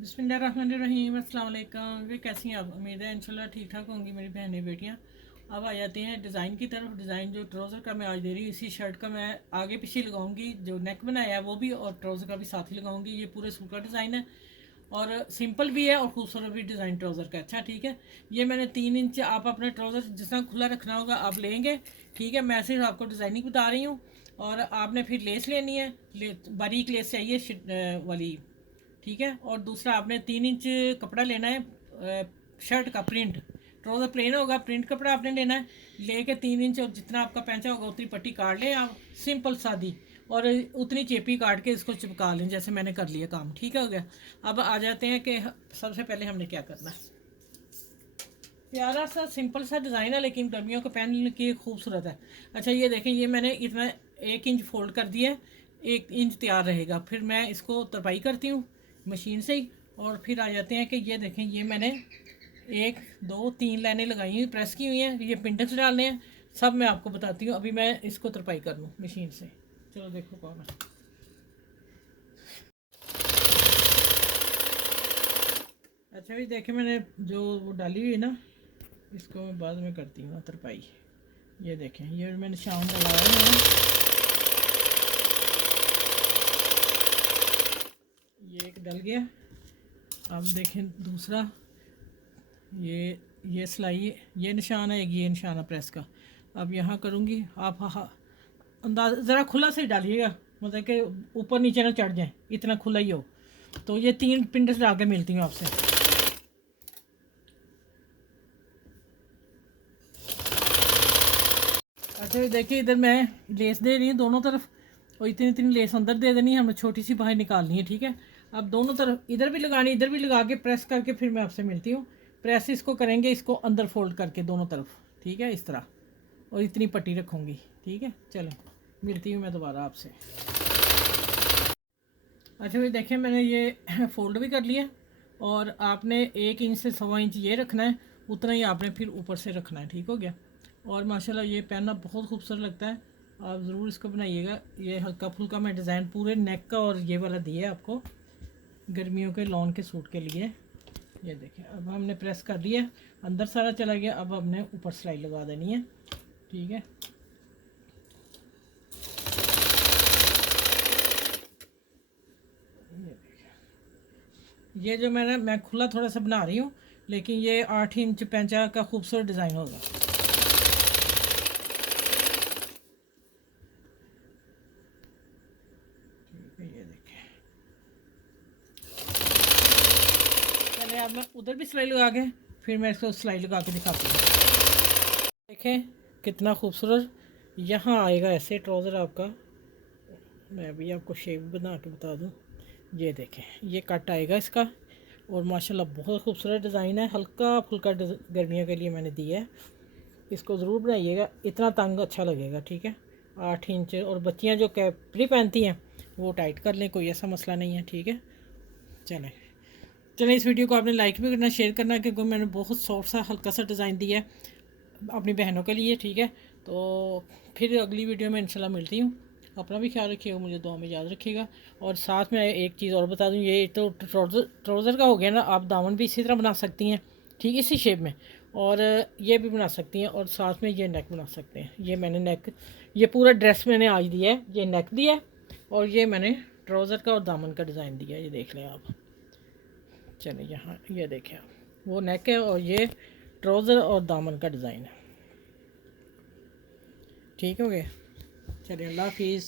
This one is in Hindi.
बिस्मिल्लाहिर्रहमानिर्रहीम, अस्सलाम वालेकुम। वे कैसी हैं आप? उम्मीद है इंशाल्लाह ठीक ठाक होंगी मेरी बहनें बेटियां। अब आ जाते हैं डिज़ाइन की तरफ। डिज़ाइन जो ट्राउज़र का मैं आज दे रही हूँ, इसी शर्ट का मैं आगे पीछे लगाऊंगी। जो नेक बनाया है वो भी और ट्राउज़र का भी साथ ही लगाऊंगी। ये पूरे सूट का डिज़ाइन है और सिंपल भी है और खूबसूरत भी डिज़ाइन ट्राउज़र का। अच्छा ठीक है, ये मैंने 3 इंच, आप अपना ट्राउज़र जिस तरह खुला रखना होगा आप लेंगे। ठीक है, मैं सिर्फ आपको डिज़ाइनिंग बता रही हूँ। और आपने फिर लेस लेनी है, बारीक लेस चाहिए वाली। ठीक है, और दूसरा आपने 3 इंच कपड़ा लेना है, शर्ट का प्रिंट। ट्राउज़र प्लेन होगा, प्रिंट कपड़ा आपने लेना है। लेके 3 इंच और जितना आपका पैंचा होगा उतनी पट्टी काट लें आप, सिंपल सादी। और उतनी चेपी काट के इसको चिपका लें जैसे मैंने कर लिया काम। ठीक है, हो गया। अब आ जाते हैं कि सबसे पहले हमने क्या करना है। प्यारा सा सिंपल सा डिज़ाइन है लेकिन गर्मियों को पहनने की खूबसूरत है। अच्छा ये देखें, ये मैंने इतना 1 इंच फोल्ड कर दिया है, 1 इंच तैयार रहेगा। फिर मैं इसको तरपाई करती हूँ मशीन से ही। और फिर आ जाते हैं कि ये देखें, ये मैंने 1 2 3 लाइनें लगाई हुई, प्रेस की हुई हैं। ये पिंडक्स डालने हैं, सब मैं आपको बताती हूँ। अभी मैं इसको तरपाई कर लूँ मशीन से। चलो देखो कौन है। अच्छा भी देखें, मैंने जो वो डाली हुई है ना, इसको मैं बाद में करती हूँ तरपाई। ये देखें, ये मैंने शाम लगाया है। ये एक डल गया। अब देखें दूसरा, ये सिलाई, ये निशान है, एक ये निशान है प्रेस का। अब यहाँ करूँगी, आप अंदाज ज़रा खुला से डालिएगा, मतलब कि ऊपर नीचे ना चढ़ जाए, इतना खुला ही हो। तो ये 3 पिंडस डाल के मिलती हूँ आपसे। अच्छा देखिए, इधर मैं लेस दे रही हूँ दोनों तरफ, और इतनी इतनी लेस अंदर दे देनी है, हमें छोटी सी बाहर निकालनी है। ठीक है, अब दोनों तरफ इधर भी लगानी, इधर भी लगा के प्रेस करके फिर मैं आपसे मिलती हूँ। प्रेस इसको करेंगे, इसको अंदर फोल्ड करके दोनों तरफ। ठीक है, इस तरह। और इतनी पट्टी रखूँगी। ठीक है, चलो मिलती हूँ मैं दोबारा आपसे। अच्छा भाई देखें, मैंने ये फोल्ड भी कर लिया। और आपने 1 इंच से 1.25 इंच ये रखना है, उतना ही आपने फिर ऊपर से रखना है। ठीक हो गया। और माशाल्लाह ये पहनना बहुत खूबसूरत लगता है। आप ज़रूर इसको बनाइएगा। ये हल्का फुल्का मैं डिज़ाइन पूरे नेक का और ये वाला दिया है आपको, गर्मियों के लॉन के सूट के लिए। ये देखिए, अब हमने प्रेस कर दिया, अंदर सारा चला गया। अब हमने ऊपर सिलाई लगा देनी है। ठीक है, ये जो मैं खुला थोड़ा सा बना रही हूँ, लेकिन ये 8 इंच पैंचा का खूबसूरत डिज़ाइन होगा। ठीक है, ये देखें। पहले अब मैं उधर भी सिलाई लगा के, फिर मैं इसको सिलाई लगा के दिखाती हूँ। देखें कितना खूबसूरत यहाँ आएगा ऐसे ट्राउज़र आपका। मैं अभी आपको शेप बना के बता दूँ। ये देखें, ये कट आएगा इसका। और माशाल्लाह बहुत खूबसूरत डिज़ाइन है, हल्का फुल्का गर्मियों के लिए मैंने दिया है। इसको ज़रूर बनाइएगा, इतना तंग अच्छा लगेगा। ठीक है, 8 इंच। और बच्चियाँ जो कैपरी पहनती हैं वो टाइट कर लें, कोई ऐसा मसला नहीं है। ठीक है, चलें चलें, इस वीडियो को आपने लाइक भी करना, शेयर करना, क्योंकि मैंने बहुत सॉफ्ट सा हल्का सा डिज़ाइन दिया है अपनी बहनों के लिए। ठीक है, तो फिर अगली वीडियो में इंशाल्लाह मिलती हूँ। अपना भी ख्याल रखिएगा, मुझे दुआ में याद रखिएगा। और साथ में एक चीज़ और बता दूँ, ये तो ट्राउज़र का हो गया ना, आप दामन भी इसी तरह बना सकती हैं। ठीक, इसी शेप में। और ये भी बना सकती हैं, और साथ में ये नेक बना सकते हैं। ये मैंने नेक, ये पूरा ड्रेस मैंने आज दिया है। ये नेक दिया है, और ये मैंने ट्राउज़र का और दामन का डिज़ाइन दिया है। ये देख लें आप। चलिए यहाँ ये देखें आप, वो नेक है और ये ट्राउज़र और दामन का डिज़ाइन है। ठीक हो गया, चलिए अल्लाह हाफिज़।